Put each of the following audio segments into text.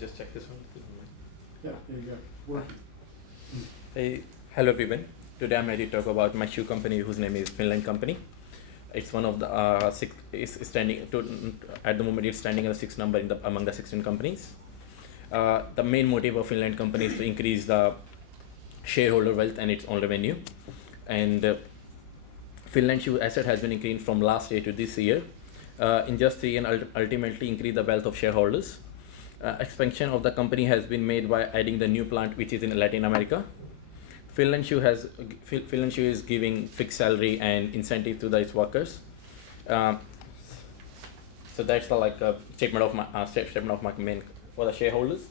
just check this one. Yeah, there you go. Working. Hey, hello everyone. Today I'm ready to talk about my shoe company, whose name is Finland company. It's one of the six. Is standing to at the moment. It's standing at the sixth number among the 16 companies. The main motive of Finland company is to increase the shareholder wealth and its own revenue. And Finland shoe asset has been increased from last year to this year. In just 3 years, and ultimately increase the wealth of shareholders. Expansion of the company has been made by adding the new plant, which is in Latin America. Finland shoe is giving fixed salary and incentive to its workers. So that's the statement of my main for the shareholders.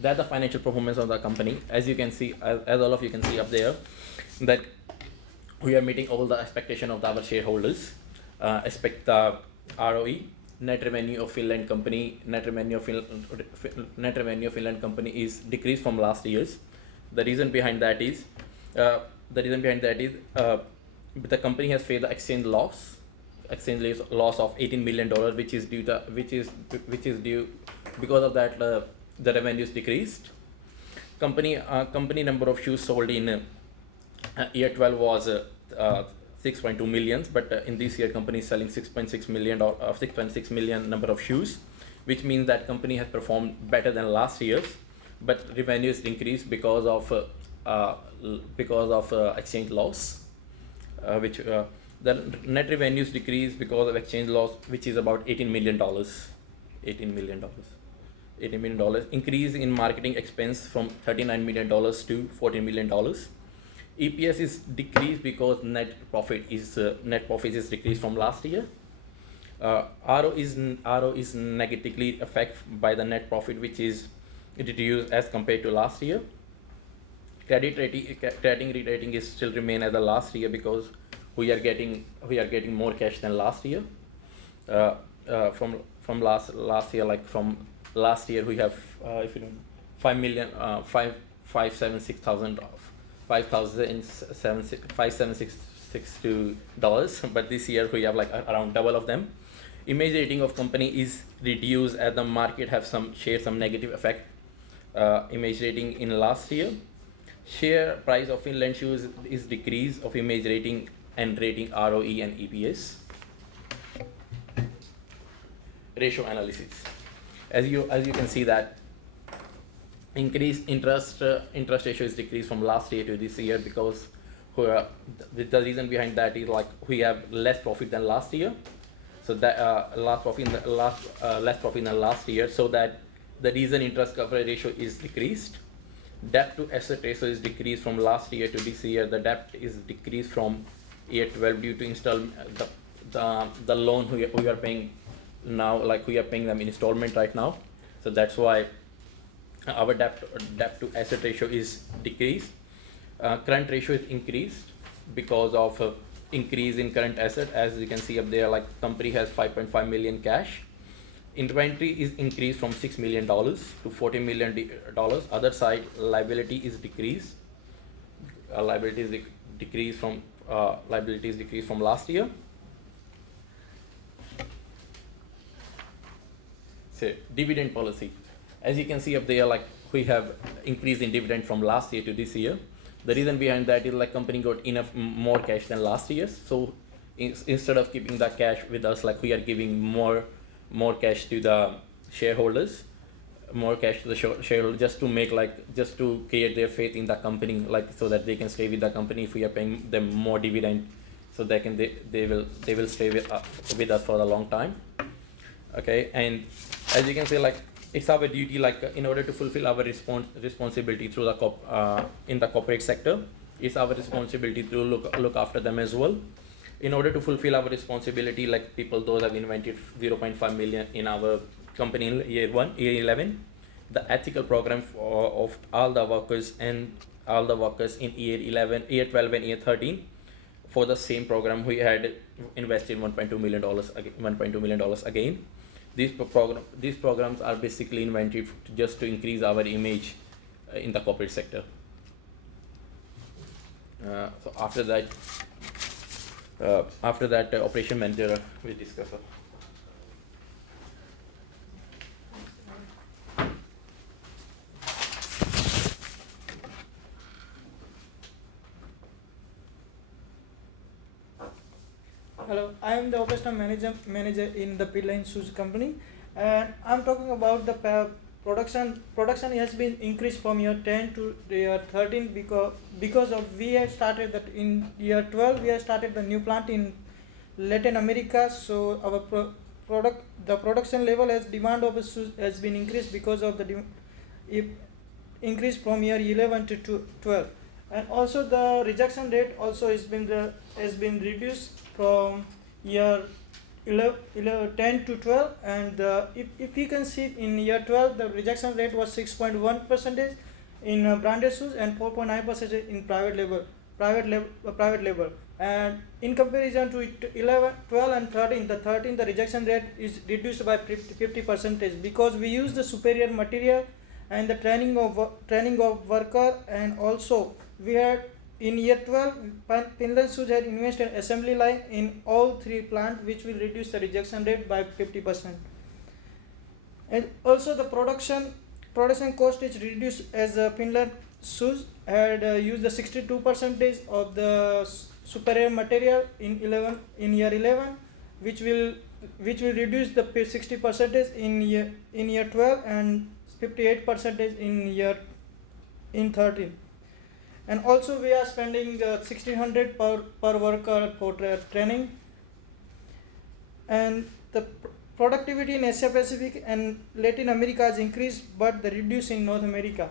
That's the financial performance of the company. As you can see, as all of you can see up there, that we are meeting all the expectation of our shareholders. Expect the ROE, net revenue of Finland company. Net revenue of Finland company is decreased from last year's. The reason behind that is the company has faced the exchange loss of $18 million, which is due because of that the revenues decreased. Company number of shoes sold in year 12 was 6.2 million, but in this year company is selling 6.6 million number of shoes, which means that company has performed better than last year's, but revenues increased because of exchange loss, which the net revenues decreased because of exchange loss, which is about $18 million. Increase in marketing expense from $39 million to $14 million. EPS is decreased because net profit is decreased from last year. RO is negatively affected by the net profit, which is reduced as compared to last year. Credit rating is still remain as the last year because we are getting more cash than last year. From last year we have $5,762, but this year we have around double of them. Image rating of company is reduced as the market have some negative effect. Image rating in last year. Share price of Finland shoes is decrease of image rating and rating ROE and EPS. Ratio analysis. As you can see that increased interest ratio is decreased from last year to this year because the reason behind that is we have less profit than last year. So that less profit than last year. So that the reason interest coverage ratio is decreased. Debt to asset ratio is decreased from last year to this year. The debt is decreased from year 12 due to the loan we are paying now. We are paying them in installment right now. So that's why our debt to asset ratio is decreased. Current ratio is increased because of increase in current asset. As you can see up there, company has 5.5 million cash. Inventory is increased from $6 million to $40 million. Other side, liability is decreased. Liabilities decreased from last year. So dividend policy. As you can see up there, we have increase in dividend from last year to this year. The reason behind that is company got enough more cash than last year. So instead of keeping the cash with us, we are giving more cash to the shareholders, just to create their faith in the company, so that they can stay with the company. If we are paying them more dividend, so they will stay with us for a long time. Okay, and as you can see, it's our duty, in order to fulfill our responsibility through in the corporate sector, it's our responsibility to look after them as well. In order to fulfill our responsibility, those have invested 0.5 million in our company in year 11. The ethical program of all the workers in year 12 and year 13. For the same program, we had invested $1.2 million again. These programs are basically invented just to increase our image in the corporate sector. So after that, operation manager will discuss. Hello, I am the operational manager in the Finland shoes company, and I'm talking about the production. Production has been increased from year 10 to the year 13 because of we have started that in year 12 we have started the new plant in Latin America. So our the production level as demand of the shoes has been increased because of the increase from year 11 to 12, and also the rejection rate also has been reduced from year 10 to 12, and if you can see in year 12 the rejection rate was 6.1% in branded shoes and 4.9% in private label, and in comparison to 11 12 and 13, the rejection rate is reduced by 50% because we use the superior material and the training of worker, and also we had in year 12 Finland shoes had invested assembly line in all three plants, which will reduce the rejection rate by 50%, and also the production cost is reduced as Finland shoes had used the 62% of the superior material in year 11, which will reduce the 60% in year 12 and 58% in 13, and also we are spending 1600 per worker for training, and the productivity in Asia Pacific and Latin America has increased, but the reduce in North America.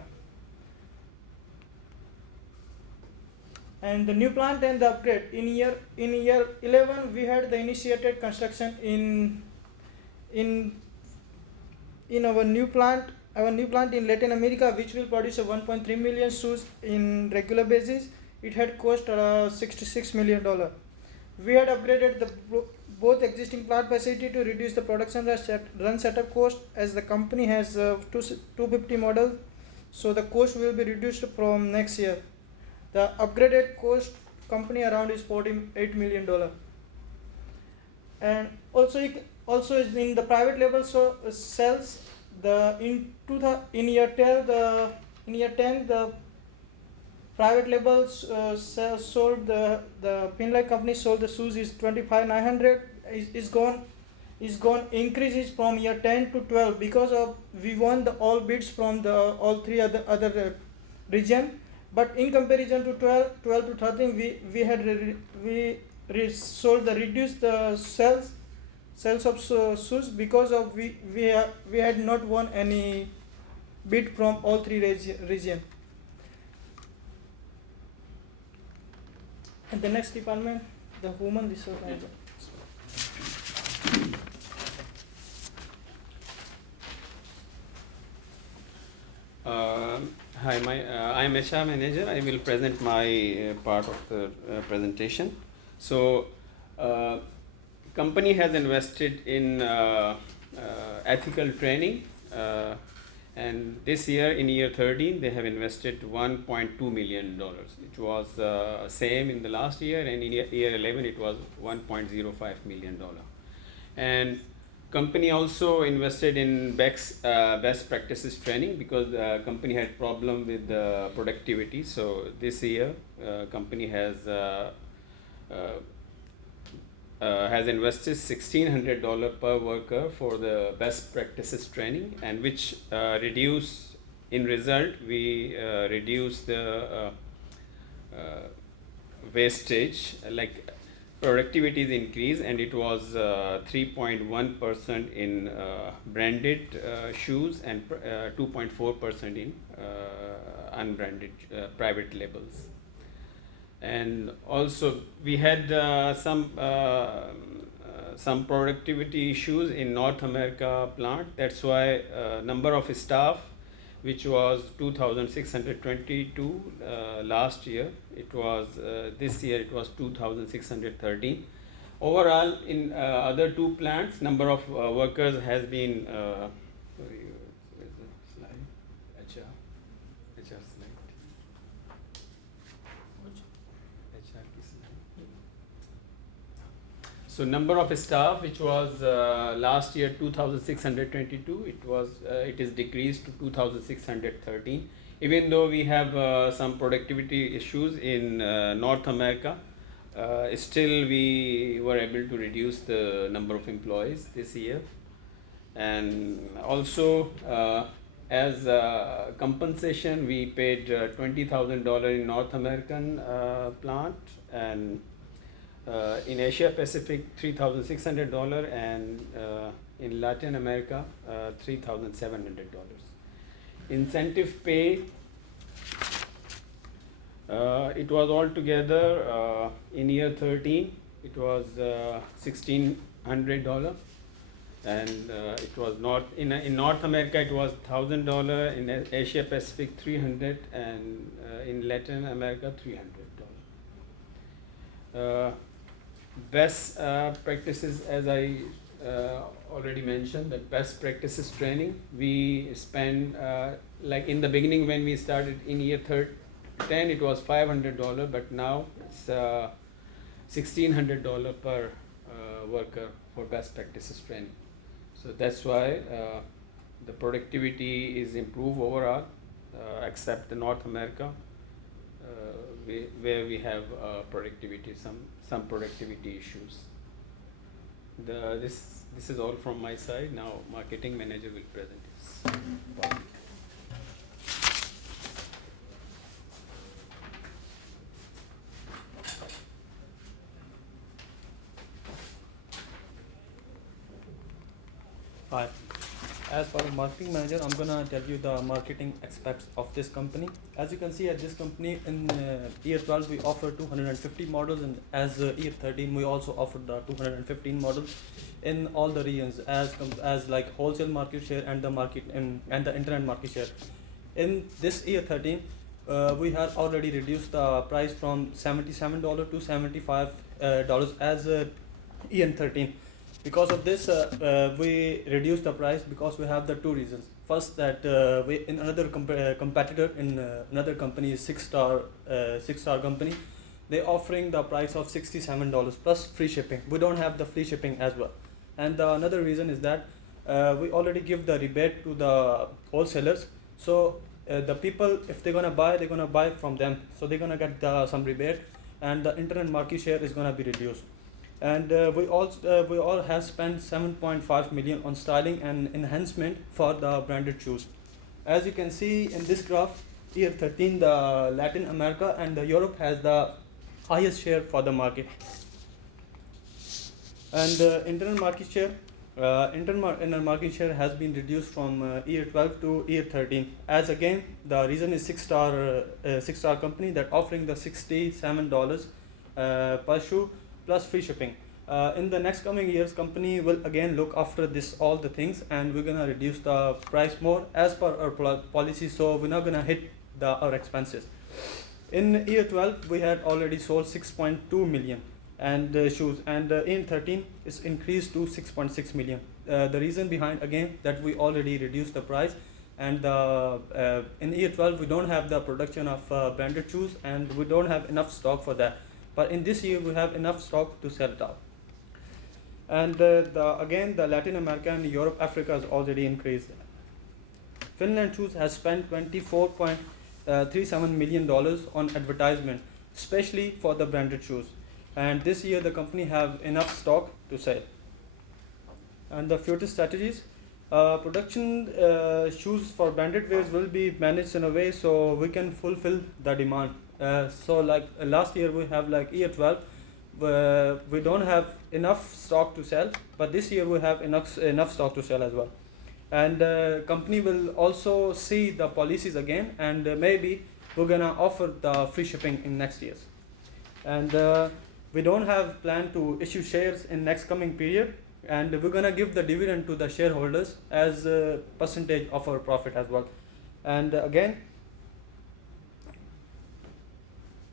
And the new plant and the upgrade in year 11 we had the initiated construction in our new plant in Latin America, which will produce 1.3 million shoes in regular basis. It had cost $66 million. We had upgraded the both existing plant facility to reduce the production run setup cost, as the company has 250 models, so the cost will be reduced from next year. The upgraded cost company around is $48 million. And also in the private label sales, in year 10 the private labels sold the Finland company sold the shoes is 25,900 is gone increases from year 10 to 12 because of we won the all bids from the all three other region, but in comparison to 12 to 13 we reduced the sales of shoes because of we had not won any bid from all three region. And the next department, the human resource manager. Hi, I am HR manager. I will present my part of the presentation. So, company has invested in ethical training, and this year in year 13 they have invested $1.2 million. It was same in the last year, and in year 11 it was $1.05 million. And company also invested in best practices training because the company had problem with the productivity. So this year company has invested $1,600 per worker for the best practices training, and which in result we reduce the wastage, like productivity is increased, and it was 3.1% in branded shoes and 2.4% in unbranded private labels. And also we had some productivity issues in North America plant. That's why number of staff, which was 2,622 last year, it was this year it was 2,613. Overall, in other two plants, number of workers has been sorry, where's the slide? HR slide. HR ki slide. So number of staff, which was last year 2,622, it is decreased to 2,613. Even though we have some productivity issues in North America, Still, we were able to reduce the number of employees this year, and also as compensation, we paid $20,000 in North American plant, and in Asia Pacific $3,600, and in Latin America $3,700. Incentive pay. It was altogether in year 13, it was $1,600, and it was in North America it was $1,000, in Asia Pacific $300, and in Latin America $300. Best practices, as I already mentioned, the best practices training. We spend like in the beginning when we started in year 10, it was $500, but now it's $1,600 per worker for best practices training. So that's why the productivity is improved overall, except the North America, where we have productivity, some productivity issues. This is all from my side. Now marketing manager will present his. Hi. As for a marketing manager, I'm gonna tell you the marketing aspects of this company. As you can see at this company, in year 12 we offer 250 models, and as year 13 we also offer the 215 models in all the regions as like wholesale market share and the market and the internet market share. In this year 13, we had already reduced the price from $77 to $75 as year 13. Because of this, we reduced the price because we have the two reasons. First, that we in another competitor in another company is six star company, they offering the price of $67 plus free shipping. We don't have the free shipping as well. And another reason is that we already give the rebate to the wholesalers. So the people, if they're gonna buy from them. So they're gonna get some rebate, and the internet market share is gonna be reduced. And we all have spent 7.5 million on styling and enhancement for the branded shoes. As you can see in this graph, year 13, the Latin America and the Europe has the highest share for the market. And internal market share, internal market share has been reduced from year 12 to year 13. As again, the reason is six star company that offering the $67 per shoe plus free shipping. In the next coming years, company will again look after all the things, and we're gonna reduce the price more as per our policy. So we're not gonna hit our expenses. In year 12, we had already sold 6.2 million and shoes, and in 13 it's increased to 6.6 million. The reason behind again that we already reduced the price, and in year 12 we don't have the production of branded shoes, and we don't have enough stock for that. But in this year we have enough stock to sell it out. And again, the Latin America and Europe, Africa has already increased. Finland Shoes has spent $24.37 million on advertisement, especially for the branded shoes. And this year the company have enough stock to sell. And the future strategies, production shoes for branded wears will be managed in a way so we can fulfill the demand. So like last year we have like year 12, we don't have enough stock to sell, but this year we have enough stock to sell as well. And company will also see the policies again, and maybe we're gonna offer the free shipping in next years. And we don't have plan to issue shares in next coming period, and we're gonna give the dividend to the shareholders as a percentage of our profit as well. And again,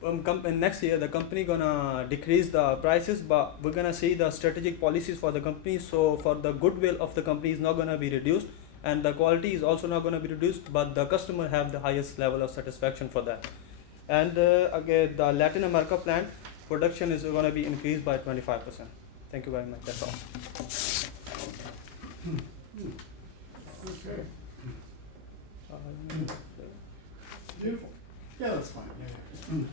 in next year the company gonna decrease the prices, but we're gonna see the strategic policies for the company. So for the goodwill of the company is not gonna be reduced, and the quality is also not gonna be reduced, but the customer have the highest level of satisfaction for that. And again, the Latin America plant production is gonna be increased by 25%. Thank you very much. That's all. Okay. Beautiful. Yeah, that's fine. Yeah.